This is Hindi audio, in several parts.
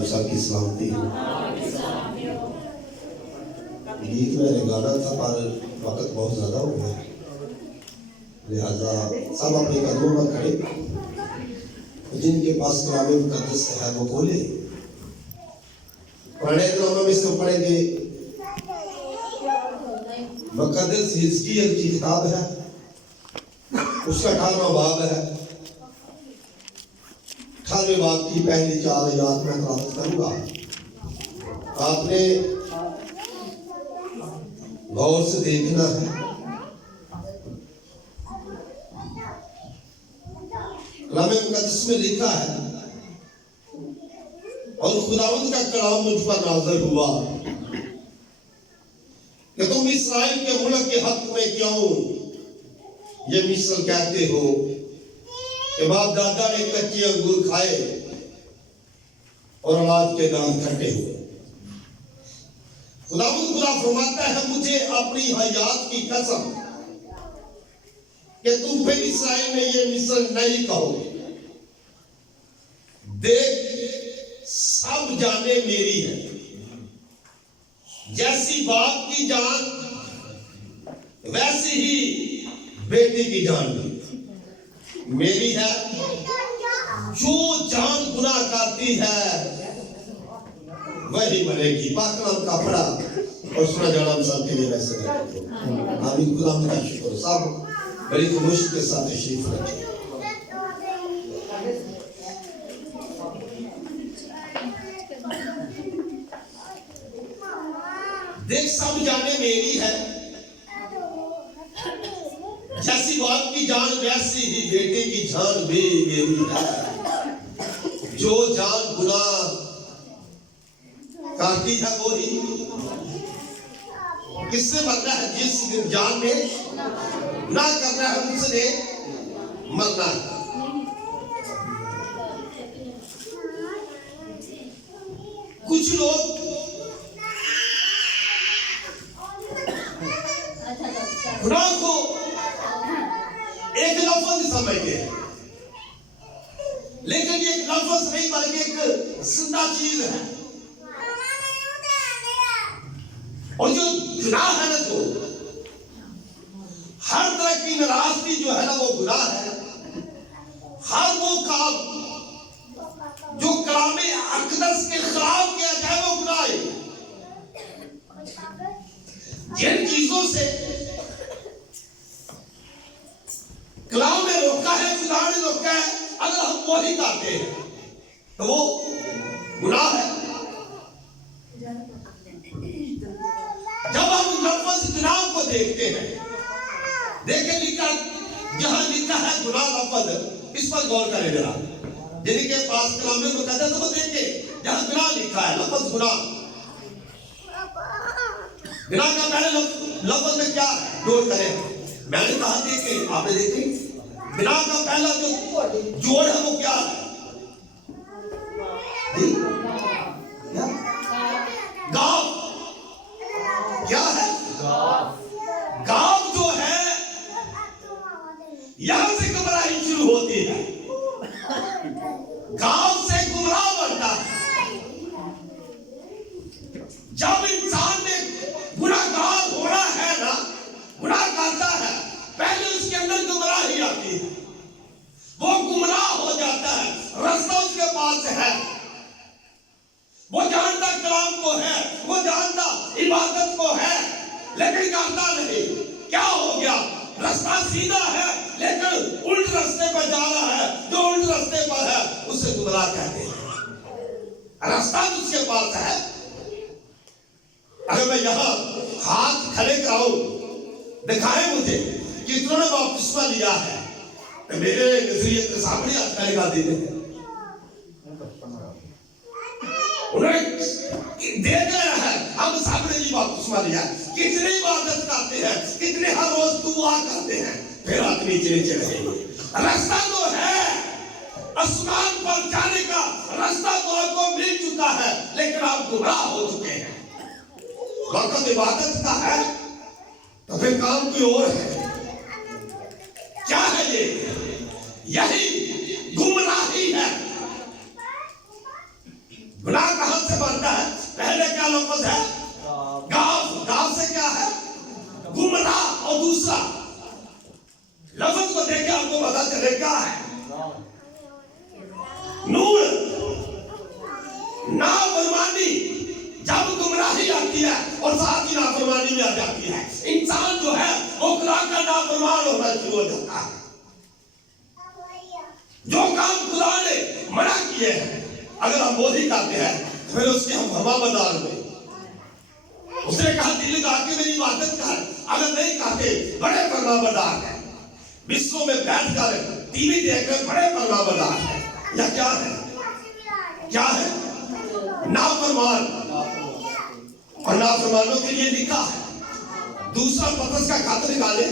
आप सबकी सलामती हो। गीत मैंने गाना था पर वक्त बहुत ज़्यादा हो गया, लिहाजा सब अपने कदमों पर खड़े, जिनके पास कलाम मुकद्दस है वो खोले। पुराने कलामों में से पढ़ेंगे मुकद्दस हिजकिय्याह की किताब है, उसका 18वां बाब है। 18वें बाब की पहली 4 आयत मैं तलावत करूंगा। आपने गौर से देखना है। कलाम मुकद्दस में लिखा है, और खुदावंद का कलाम मुझ पर नाज़िल हुआ कि तुम इस्राएल के मुल्क के हक में क्यों ये मिसल कहते हो कि बाप दादा ने कच्चे अंगूर खाए और अनाज के दांत खट्टे हुए। खुदा फरमाता है, मुझे अपनी हयात की कसम कि तुम फिर इस्राएल में ये मिसल नहीं कहोगे। देख, सब जाने मेरी है, जैसी बाप की जान वैसी ही बेटी की जान भी मेरी है। जो जान गुनाह करती है वही मरेगी। पाकलाम का पढ़ा और सुना जाना हम सबके लिए वैसे आमीन। खुदा का शुक्र। सब बड़ी खुशी के साथ तशरीफ रखें। देख, सब जाने मेरी है, जैसी बाप की जान वैसी ही बेटे की जान भी मेरी है। जो जान गुनाह करती है वो ही किससे मरना है? जिस जान में गुनाह करना है उसने मरना है। कुछ लोग गुनाह को एक लफ्ज समझते हैं, लेकिन ये एक लफ्ज नहीं बल्कि एक जिंदा चीज है। और जो गुनाह है ना, तो हर तरह की नाराजगी जो है ना वो गुनाह है। हर वो काम जो कलामे अक़दस के खिलाफ किया जाए वो गुनाह है। जिन चीजों से कलाम में रोका है, खुदा ने रोका है, अगर हम वो नहीं करते तो वो गुनाह है। जब हम लफ्ज़ गुनाह को देखते हैं, देखें लिखा, जहां लिखा है गुनाह लफ्ज़, इस पर गौर करें जरा। जिनके पास कलाम में मुकद्दस वो देखें जहां गुनाह लिखा है, लफ्ज़ गुनाह। गुनाह का पहले लफ्ज़ में क्या है गौर करें। मैंने कहा देखें, आपने देखे गुनाह का पहला जो जोड़ है वो क्या है? गाव। क्या है? गाव जो है, यहां से गुमराही शुरू होती है। गाव से गुमराह बनता है। जब इंसान ने गुनाहगार होना है ना, गुनाह करता है, पहले उसके अंदर गुमराही आती है। वो गुमराह हो जाता है, रास्ता उसके पास है, वो जानता कलाम को है, वो जानता इबादत को है, लेकिन करता नहीं। क्या हो गया? रास्ता सीधा है लेकिन उल्ट रास्ते पर जा रहा है। जो उल्ट रास्ते पर है उसे गुमराह कहते हैं। रास्ता उसके पास है। अगर मैं यहां हाथ खड़े कराऊं, दिखाए मुझे कितनों ने बपतिस्मा लिया है, तो मेरे नजरिए के सामने हाथ खड़े कर देते हैं। उन्हें देख रहा है हम सामने ही बपतिस्मा लिया। कितनी इबादत करते हैं, कितने हर रोज दुआ करते हैं, फिर आदमी नीचे रहेंगे। रास्ता तो है, आसमान पर जाने का रास्ता तो आपको मिल चुका है, लेकिन आप गुमराह हो चुके हैं। वक्त इबादत का है तो फिर काम की और है। क्या है ये? यही गुमराही है। गुनाह कहां से बनता है? पहले क्या लफ्ज है? गाव। गाव से क्या है? गुमराह। और दूसरा लफ्ज को देखे आपको पता चले क्या है? नूर। नाफरमानी जब गुमराही आती है और साथ ही नाफरमानी में आ जाती है, इंसान जो है वो खुदा का नाफरमान होना शुरू हो जाता है। जो काम खुदा ने मना किए हैं अगर हम वो ही करते हैं फिर उसके हम फरमाबरदार हुए। उसने कहा दिल लगा के मेरी इबादत कर, अगर नहीं करते बड़े फरमाबरदार हैं। विश्व में बैठकर टीवी देखकर बड़े फरमाबरदार हैं। या क्या है? क्या है? नाफरमान। और नाफरमानों के लिए लिखा है। दूसरा पतरस का खत निकाले,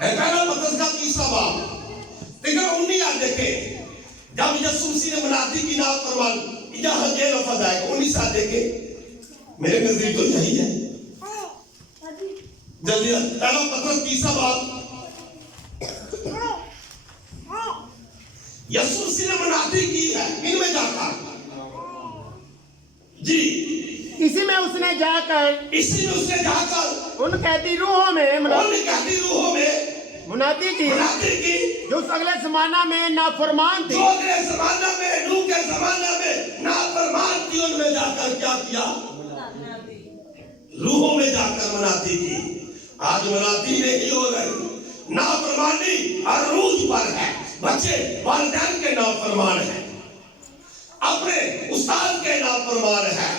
पहला पतरस का 3रा बाब देखो 19 देखे। जब यीशु मसीह ने मनाती की नाफरमान यहां ये लफ्ज आएगा 19 देखे। मेरे नजदीक तो यही है। जल्दी पहला पतरस 3रा बाब। यीशु मसीह ने मनाती की है इनमें जाकर जी। इसी में उसने जाकर उन कहती रूहों में मुनादी की जो अगले जमाना में नाफरमान थे। जो अगले जमाना में नूह के जमाना में नाफरमान थी, उनमें जाकर क्या किया? रूहों में जाकर मनाती की। आज मनाती नहीं हो रही। नाफरमानी अरूज पर है। बच्चे वालिदैन के नाफरमान है, अपने उस्ताद के नाफरमान है,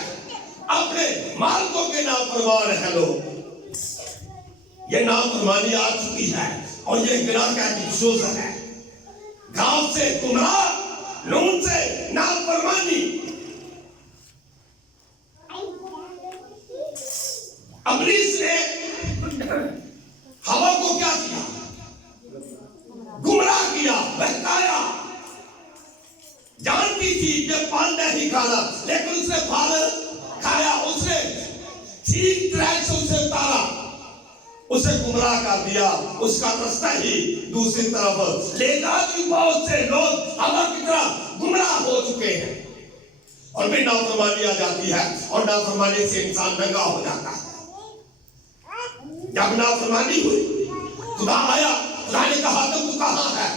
अपने मालिकों के नाफरमान है। लोग ये नाफरमानी आ चुकी है और ये गुनाह का अफसोस है। गांव से गुमराह, नून से नाफरमानी। इब्लीस ने हवा को क्या किया? गुमराह किया, बहकाया। जानती थी कि फल नहीं खाना, लेकिन उसने फल खाया। उसने ठीक ट्रैक से उसे उतारा, उसे गुमराह कर दिया। उसका रास्ता ही दूसरी तरफ ले जा। बहुत से लोग हवा की तरह गुमराह हो चुके हैं और फिर नाफरमानी आ जाती है और नाफरमानी से इंसान नंगा हो जाता है। जब नाफरमानी हुई, खुदा आया, खुदा ने कहा तुम तू कहां है?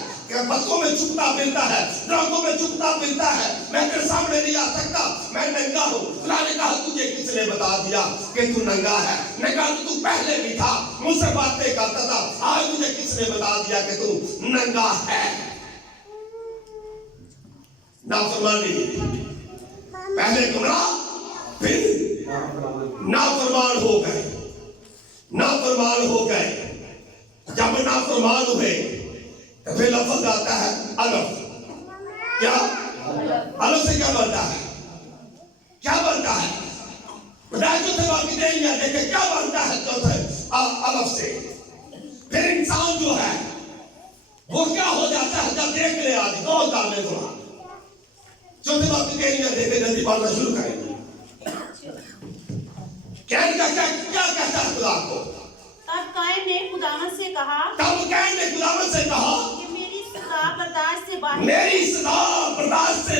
बच्चों में चुपता फिरता है, दरख्तों में चुपता फिरता है, मैं तेरे सामने नहीं आ सकता, मैं नंगा हूं। खुदा ने कहा तुझे किसने बता दिया कि तू नंगा है? नंगा तो तू पहले भी था, मुझसे बातें करता था, आज तुझे किसने बता दिया कि तू नंगा है? नाफरमानी, पहले गुमराह फिर नाफरमान हो गए। नाफरमान हो गए। जब नाफरमान हुए तो फिर लफ्ज आता है अलफ। क्या अलफ से क्या बनता है? क्या बनता है? चौथे बाकी देखे क्या बनता है चौथे अलफ से? फिर इंसान जो है वो क्या हो जाता है? जब देख ले आदि गौर डालने थोड़ा चौथे बाकी देखे जल्दी पढ़ना शुरू करेंगे। क्या कहता है खुदा को? तब कैन ने खुदावंद से कहा कि मेरी सजा बर्दाश्त से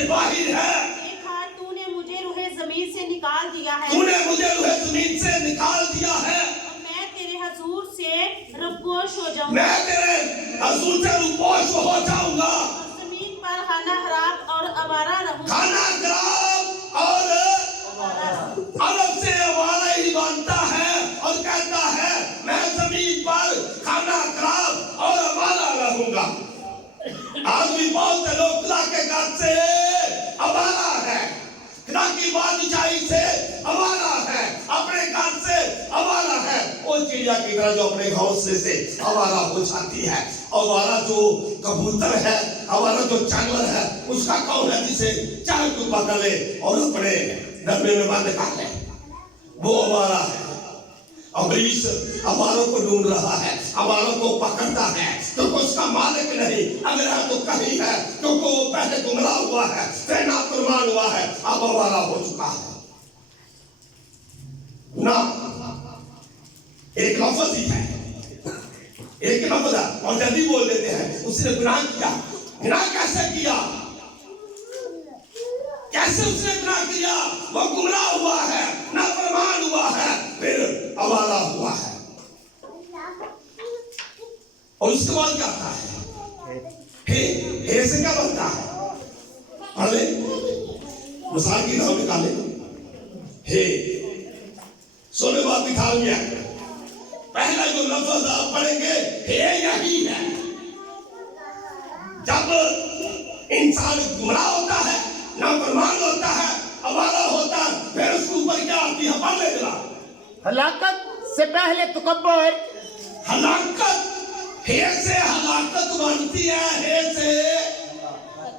बाहर है। देखा तूने मुझे रूहे जमीन से निकाल दिया है। और मैं तेरे हजूर से रुपोश हो जाऊंगा। जमीन पर खाना खराब और आवारा रहूंगा। अलग से आवारा ही बनता है और कहता है मैं जमीन पर खाना खराब और आवारा रहूंगा। आदमी बहुत से लोग खुदा के घर से आवारा है, खुदा की बादशाही से आवारा है, अपने घर से आवारा है। वो चिड़िया की तरह जो अपने घोंसले से आवारा हो जाती है। आवारा जो कबूतर है, आवारा जो जानवर है, उसका कौन है जिसे चाहे तू पकड़ ले और अपने डब्बे में बंद कर ले? वो आवारा है। इब्लीस आवारों को ढूंढ रहा है, आवारों को पकड़ता है, क्योंकि उसका मालिक नहीं। अगर है तो कहीं है, क्योंकि वो पहले गुमराह हुआ है, फिर नाफरमान हुआ है, अब आवारा हो चुका है ना। एक लफ्ज ही है, एक लफ्ज है और जल्दी बोल देते हैं। उसने गुनाह किया। गुनाह कैसे किया? कैसे उसने इतना किया? वो गुमराह हुआ है, नाफरमान हुआ है, फिर आवारा हुआ है। और उसके बाद क्या आता है? हे से क्या बनता है? पढ़ ले, मिसाल की नाम निकाले। हे सोने बात निकाल गया। पहला जो लफ्ज आप पढ़ेंगे हे यही है। जब इंसान गुमराह होता है, नाफरमान होता है, आवारा होता है, फिर उसके ऊपर क्या आती है? पढ़ ले जरा। हलाकत से पहले तकब्बुर। हलाकत, हे से हलाकत बनती है, हे से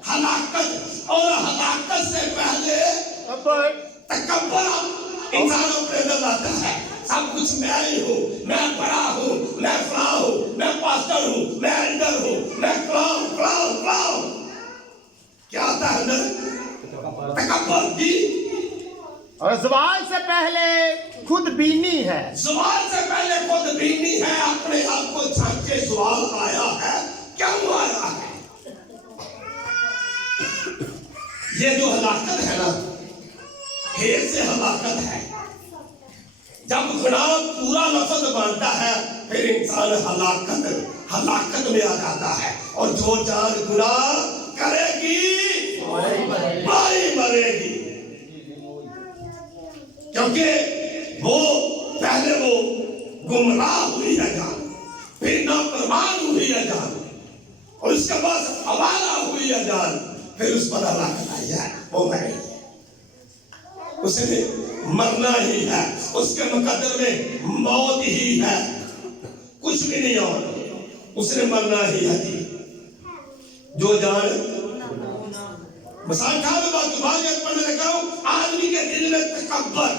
हलाकत, और हलाकत से पहले तकब्बुर इंसान अपने अंदर लाता है। सब कुछ मैं ही हूँ, मैं बड़ा हूँ, मैं फला हूँ, मैं पास्टर हूँ, मैं एल्डर हूँ, मैं क्लाउन क्लाउन क्लाउन। क्या आता है अंदर? तकब्बुर जी। और ज़बान से पहले खुद बीनी है। ज़बान से पहले खुद बीनी है। अपने आप को झांके सवाल आया है, क्यों आया है? ये जो हलाकत है ना, हे से हलाकत है। जब गुनाह पूरा लफ्ज बनता है, फिर इंसान हलाकत में आ जाता है। और जो जान गुनाह करेगी मारी मरेगी, क्योंकि वो पहले वो गुमराह हुई है जान, फिर नाफरमान हुई है जान, और उसके बाद आवारा हुई है जान, फिर उस पर हलाकत आई है, वो मरेगी। उसने मरना ही है, उसके मुकद्दर में मौत ही है, कुछ भी नहीं और उसने मरना ही है जी। जो जान मिसाल खा में बात पढ़ने लगा हूं, आदमी के दिल में तकब्बुर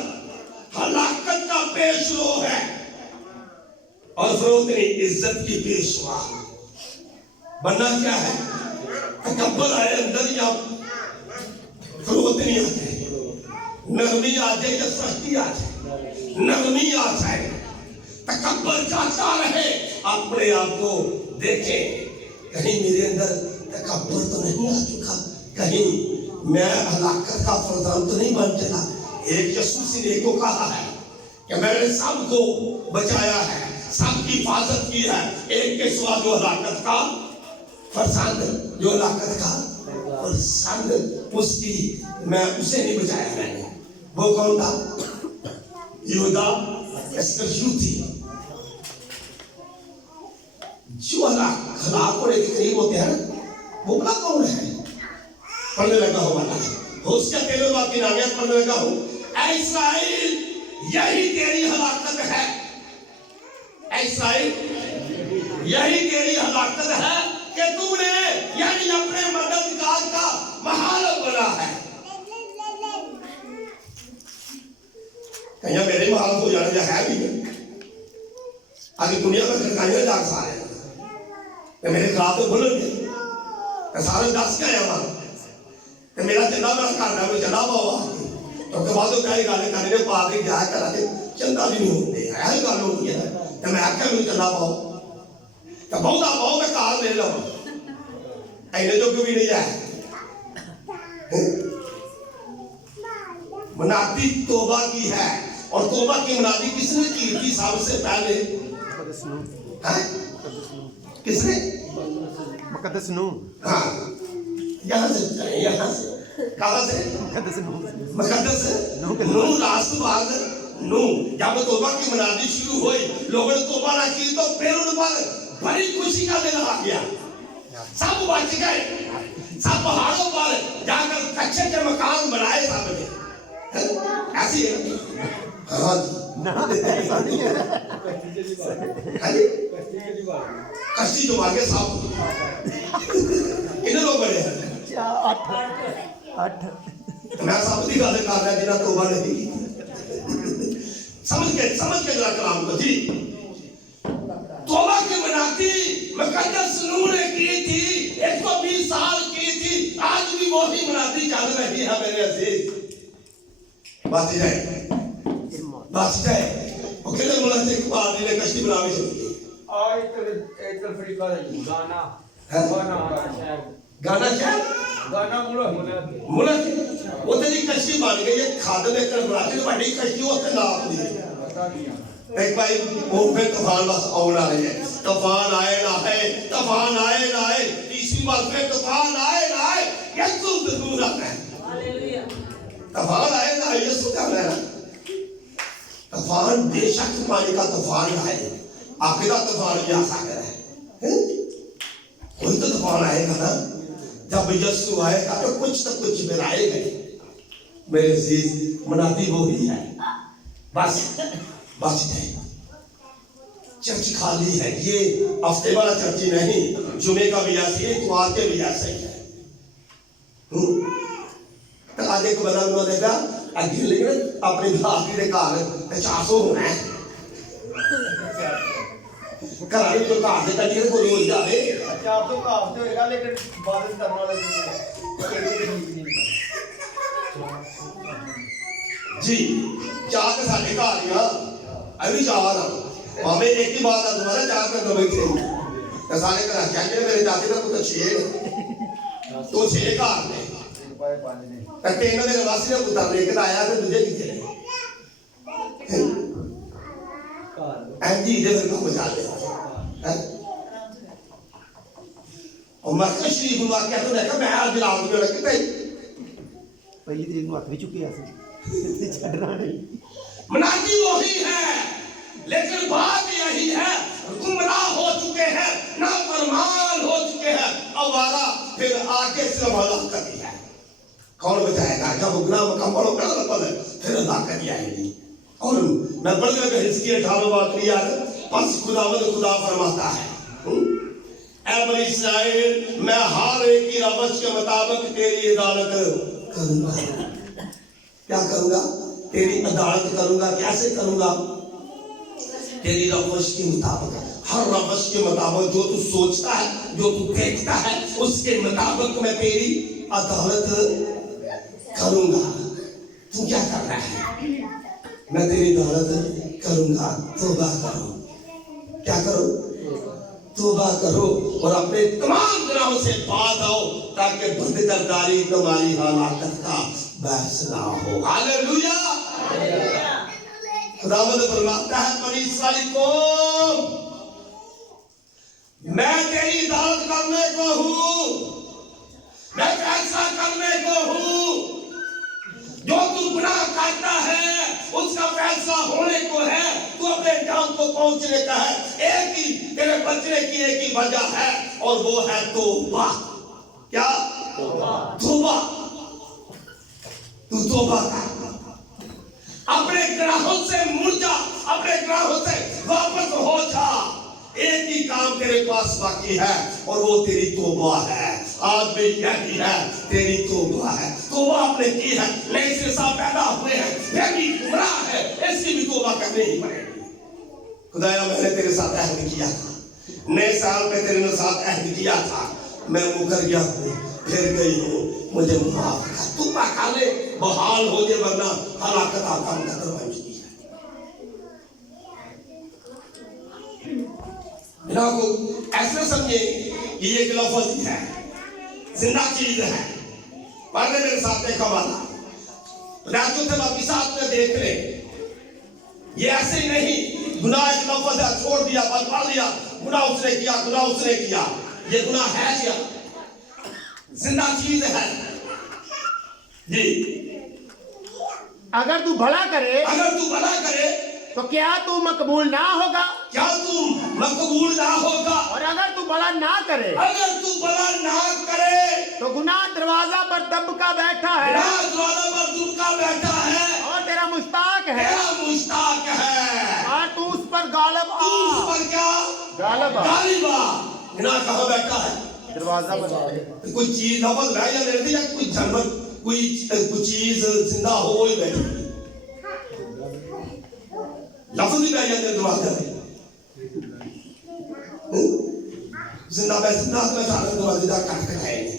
हलाकत का पेशरो है, और फिर उतनी इज्जत की पेशवा बनना क्या है? तकब्बुर आए अंदर या फिर उतनी आ जाए, नरमी आ जाए या सख्ती आ जाए, नरमी आ जाए। तकब्बुर चाहता रहे, अपने आप को देखे, कहीं मेरे अंदर तकब्बुर तो नहीं आ चुका, कहीं मैं हलाकत का फरजान तो नहीं बन चला। एक यसूसी ने को कहा है कि मैंने सबको बचाया है, सबकी हिफाजत की है, एक के सिवा जो हलाकत का फरजान, जो हलाकत का फरजान, उसकी मैं उसे नहीं बचाया मैंने। वो कौन था? यहूदा इस्करियोती। जो हलाकों के करीब होते हैं, वो बड़ा कौन है? पढ़ने लगा हो वाला है, होशिया तेरे बात की नामियात पढ़ने लगा हो। ऐ इस्राएल, यही तेरी हलाकत है। ऐ इस्राएल, यही तेरी हलाकत है कि तूने यानी अपने मददगार का महाल बना है। कहीं मेरे महाल हो जाने है भी है। आगे दुनिया में खड़काइए जाग सारे मेरे खिलाफ तो बोलेंगे, सारे दस क्या है वहां ते मेरा चंदा मेरा घर है, चंदा पावा क्योंकि बाद कई गल करने पा के जाया करा के चंदा भी नहीं होते है, गल होती है। तो मैं आख्या मैं चंदा पाओ तो बहुता पाओ, मैं कार ले लो, इन्हें जो भी नहीं है। मुनादी तौबा की है, और तौबा की मुनादी किसने की थी? सबसे पहले किसने? मुकद्दस नूह। हाँ, यहाँ से कहाँ से? मुकद्दस नूह रास्तबाज नूह। जब तौबा की मुनादी शुरू हुई, लोगों ने तौबा ना की तो फिर उन पर बड़ी खुशी का दिन आ गया। सब बच गए, सब पहाड़ों पर जाकर कच्चे के मकान बनाए सबने। ऐसी है हाँ कश्ती जो आगे साहब कितने लोग बड़े हैं? आठ। मैं सब की गल कर रहा जिन्हें तौबा नहीं की। समझ के जरा कलाम को जी। तौबा की मनाती मुकद्दस नूह ने की थी, 120 साल की थी, आज भी वही मनाती चल रही है मेरे अजीज। बच जाए वो कितने मुलाजे के बाद इन्हें कश्ती बनावी चाहिए। एक अफ्रीका गाना गाना क्या? गाना मुल्क बन गई है खाद में कर बना के बड़ी कश्ती उससे नाप दी एक भाई वो फिर तूफान बस आने वाले हैं तूफान आए ना आए तीसरी बार फिर तूफान आए ना आए यीशु जरूर आता है हालेलुया तूफान आए ना यीशु क्या है तूफान बेशक पानी का तूफान आए आखिर तूफान भी आ सकता है कोई तो तूफान आएगा ना जब यीशु आएगा तो कुछ मेरा आएगा मेरे अजीज मनाती वो ही है बस जाए चर्च खाली है ये हफ्ते वाला चर्च ही नहीं जुमे का भी ऐसे ही इतवार के भी ऐसे ही है तो आज एक बंदा उन्होंने देखा अगे लेकिन अपने भाभी के घर 400 होना है घर तो घर से कटिए कोई हो जाए 400 का हफ्ते होएगा लेकिन बारिश करने वाले जी जाके साढ़े घर ही अभी जा रहा हमें एक ही बात है तुम्हारा जाकर नबी से तो सारे घर क्या मेरे चाचे का पुत्र 6 तो 6 घर ने तो 3 मेरे वासी ने पुत्र लेकर आया तो दूसरे कितने एंडी इधर फिर काम बजा ले और मरकज शरीफ हुआ क्या तो देखा मैं आज लाभ में लग गई पहली तरीक को हथ भी चुके ऐसे छड़ना नहीं मनाती वही है लेकिन बात यही है गुमराह हो चुके हैं नाफरमान हो चुके हैं आवारा फिर आगे से हलाक कर दिया है कौन बचाएगा जब गुनाह मुकम्मल हो गया फिर हलाकत आएगी और मैं बढ़ गया हिजकिय्याह 18 बात लिया बस खुदा फरमाता है ऐ बनी इस्राएल मैं हर एक की रवश के मुताबिक तेरी अदालत करूंगा क्या करूंगा तेरी अदालत करूंगा कैसे करूंगा तेरी रवश के मुताबिक हर रवश के मुताबिक जो तू सोचता है जो तू देखता है उसके मुताबिक मैं तेरी अदालत करूंगा तू क्या कर रहा है मैं तेरी अदालत करूंगा तौबा करो क्या करो तौबा करो और अपने तमाम गुनाहों से बाज आओ ताकि बदकरदारी तुम्हारी हलाकत का बहस ना हो हालेलुया खुदावंद फरमाता है बनी इस्राएल को मैं तेरी अदालत करने को हूं मैं फैसला करने को हूं जो तू गुनाह करता है उसका फैसला होने को है तू अपने काम को पहुंचने का है एक ही तेरे बचने की एक ही वजह है और वो है तौबा क्या तौबा तू तौबा कर अपने गुनाहों से मुड़ जा अपने गुनाहों से वापस हो जा एक ही काम तेरे पास बाकी है और वो तेरी तौबा है आज भी यही है तेरी तौबा है तौबा आपने की है नए से साथ पैदा हुए हैं फिर भी गुनाह है इसकी भी तौबा करनी ही पड़ेगी खुदाया मैंने तेरे साथ अहद किया था नए साल में तेरे साथ अहद किया था मैं मुकर गया हूँ फिर गई हूँ मुझे माफ कर तू पकाने बहाल हो जाए वरना हलाकत आका नजर बन चुकी है बिना को ऐसे समझे कि ये एक लफ्ज है जिंदा चीज है पढ़ने मेरे साथ देखा वाला राजू थे बाकी साथ में देख ले ये ऐसे ही नहीं गुनाह एक लफ्ज है छोड़ दिया बस पढ़ लिया गुनाह उसने किया ये गुनाह है क्या जिंदा चीज है जी अगर तू भला करे तो क्या तू मकबूल ना होगा और अगर तू भला ना करे तो गुनाह दरवाजा पर दबका बैठा है और तेरा मुश्ताक है और तू उस पर गालिब गुनाह कहाँ बैठा है दरवाजा पर कोई चीज नफज रह या रहती या कोई जानवर कोई चीज जिंदा हो ही बैठी लफ्ज भी रह जाते दरवाजे पे जिंदा में सारे दरवाजे का काट के खाएंगे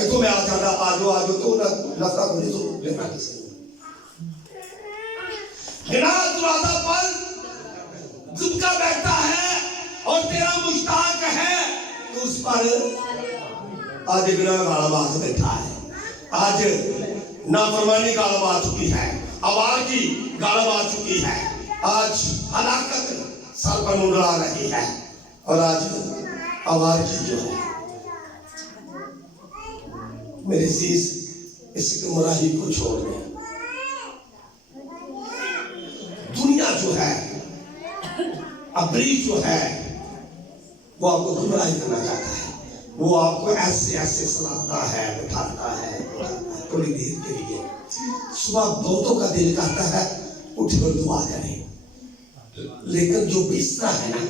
ऐसो में आ जाता आजो तो ना लफ्जा को नहीं तो लेना किसी गुनाह दरवाजा पर दुबका बैठा है और तेरा मुश्ताक है उस पर आज गुनाह वाला बात बैठा है आज नाफरमानी गालब आ चुकी है, आवारगी गालब आ चुकी है, आज हलाकत सर पर मुंडला रही है। और आज आवारगी जो है मेरे सीस इस गुमराही को छोड़ दें। दुनिया जो है, अबरी जो है, वो आपको गुमराही करना चाहता है। वो आपको ऐसे ऐसे सुनाता है, बिठाता है थोड़ी देर के लिए। सुबह बहुतों का दिल करता है उठ कर दुआ करें, लेकिन जो बिस्तर है ना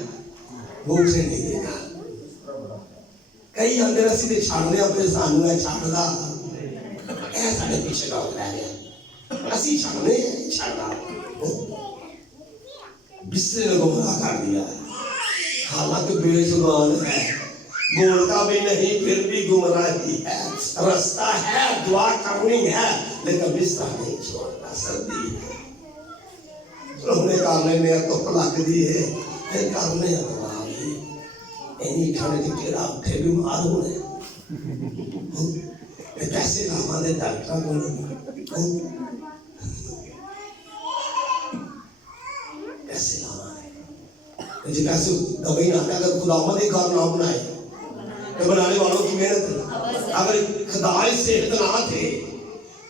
वो उसे नहीं देगा। कई अंदर सीधे छाड़ने अपने सामने है छाड़दा ऐसा नहीं पीछे का होता है असी छाड़ने छाड़दा बिस्तर ने गुमराह कर दिया। हालांकि बेजुबान है, बोलता भी नहीं, फिर भी गुमराही है। रास्ता है, दुआ करनी है, लेकिन बिस्तर नहीं छोड़ता। सर्दी है, उन्हें करने में तो लग दी है, फिर करने दुआ भी इन्हीं खाने के केड़ा उठे बीमार होने कैसे हमारे डॉक्टर को कैसे लाना जिसे दवाई ना अगर खुदावंद एक घर ना बनाए तो बनाने वालों की मेहनत अगर खुदाई सेहत ना थे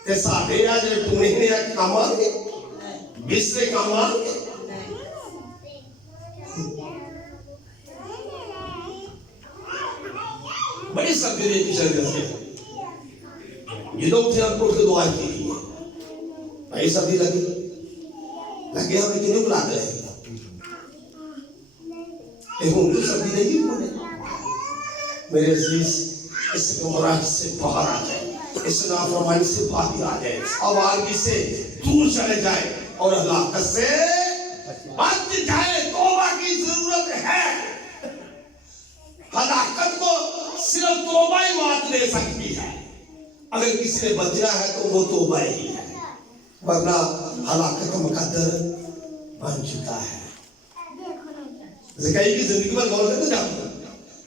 ते साडे आ जे टूने ने काम आए बिस्से काम आए। बड़ी सब्जी ने पिछले दिन ये लोग थे आपको उसके दुआ की है भाई सब्जी लगी लगे हमें किन्हीं को लाग रहे तो सब्जी नहीं बोले मेरे अजीज इस गुमराह से बाहर आ जाए, इस नाफरमानी से बाहर आ जाए, आवारगी से दूर चले जाए और हलाकत से बच जाए। तौबा की जरूरत है। हलाकत को सिर्फ तौबा ही मात दे सकती है। अगर किसी ने बचना है तो वो तौबा ही है, वरना हलाकत का मुकद्दर बन चुका है। ज़काई की जिंदगी पर गौर करना चाहता हूं।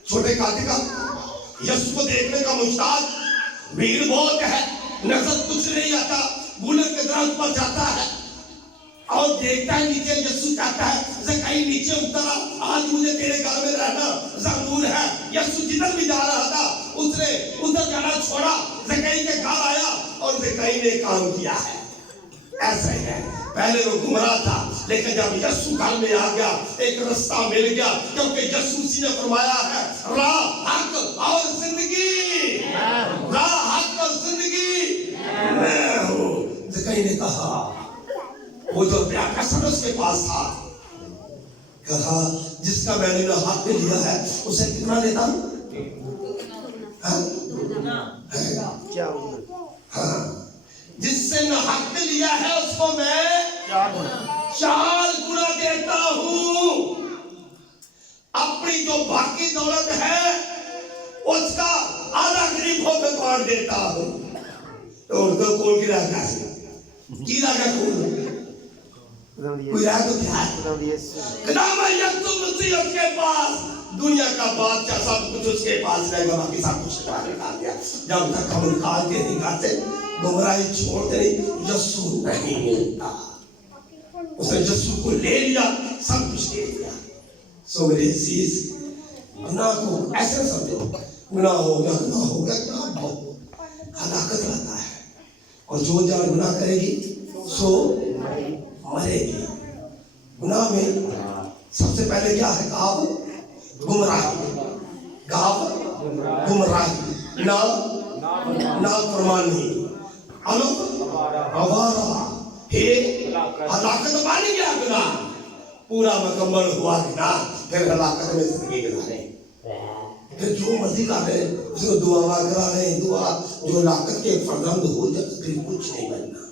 छोटे काती का यीशु को देखने का मुश्ताक, भीड़ बहुत है, नजर कुछ नहीं आता, बुलंद के दरख्त पर जाता है और देखता है नीचे यीशु कहता है ज़काई नीचे उतरा, आज मुझे तेरे घर में रहना जरूर है। यीशु जिधर भी जा रहा था उसने उधर जाना छोड़ा, ज़काई के घर आया और ज़काई ने काम किया है। ऐसा ही है, पहले वो गुमराह था, लेकिन जब यीशु घर में आ गया एक रास्ता मिल गया, क्योंकि यीशु जी ने फरमाया है राह हक और जिंदगी, राह हक और जिंदगी मैं हूं। ज़काई ने कहा, वो जो प्यासा सन उसके पास था, कहा जिसका मैंने ना हक लिया है उसे कितना देता हूं? हाँ, जिससे न हक लिया है उसको मैं 4 गुना देता हूं। अपनी जो बाकी दौलत है उसका आधा गरीबों में बांट देता हूं। तो उनको कौन गिरा का कोई रहा तो क्या है उसके पास, दुनिया का बादशाह सब कुछ उसके पास रहेगा, बाकी सब कुछ निकाल दिया। जब तक हम निकाल के नहीं खाते गुमराही छोड़ते नहीं, यीशु नहीं मिलता। उसने यीशु को ले लिया, सब कुछ ले लिया। सो मेरे अजीज, गुनाह को ऐसे समझो, गुनाह हो गया क्या बहुत हलाकत रहता है, और जो जान गुनाह करेगी सो मरेगी। गुनाह में सबसे पहले क्या है? गाव गुमराही, गाव गुमराही, ना फरमानी, आवारा हे हलाकत बन गया गुनाह, पूरा मुकम्मल हुआ ना, फिर हलाकत में जिंदगी गुजारे, फिर जो मर्जी कर रहे उसको दुआ करा रहे, दुआ जो हलाकत के फर्जंद हो जाए फिर कुछ नहीं बनना।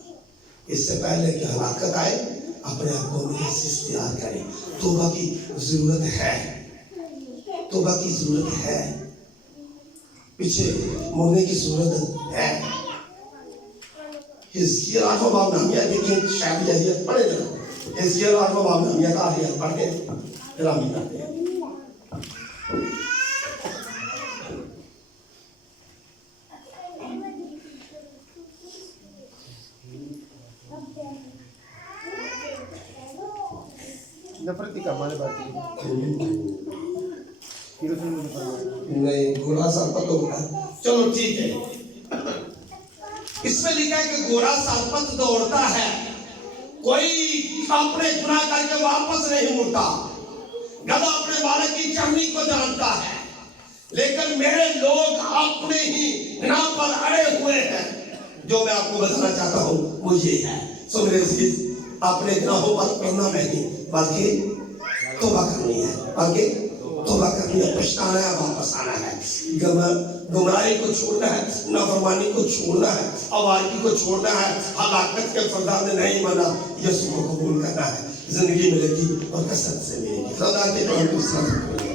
इससे पहले कि हलाकत आए अपने आप को तैयार करें। तौबा की जरूरत है, तौबा की जरूरत है, पीछे मुड़ने की जरूरत है। हिजकिय्याह 8वां बाब नामिया देखिए, शायद यही पढ़े जरा हिजकिय्याह 8वां बाब नामिया का आखिरी पढ़ के सलामी करते हैं। नफरती का हमारे बात फिर उसने मुझे फरमाया नहीं घोड़ा सरपत होता है। चलो ठीक है, इसमें लिखा है कि घोड़ा सरपत दौड़ता है, कोई अपने गुनाह करके वापस नहीं मुड़ता। गधा अपने मालिक की चरनी को जानता है, लेकिन मेरे लोग अपने ही गुनाह पर अड़े हुए हैं। जो मैं आपको बताना चाहता हूं वो ये है, सो मेरे अजीज, अपने गुनाहों पर पड़ना नहीं, बल्कि तौबा करनी है, बल्कि तौबा करनी है, पछताना है, वापस आना है, गुमराही को छोड़ना है, नाफरमानी को छोड़ना है, आवारगी को छोड़ना है, हलाकत के फरदार ने नहीं माना, यीशु को कबूल करना है। जिंदगी मिलेगी और कसरत से मिलेगी। खुदा के नाम पे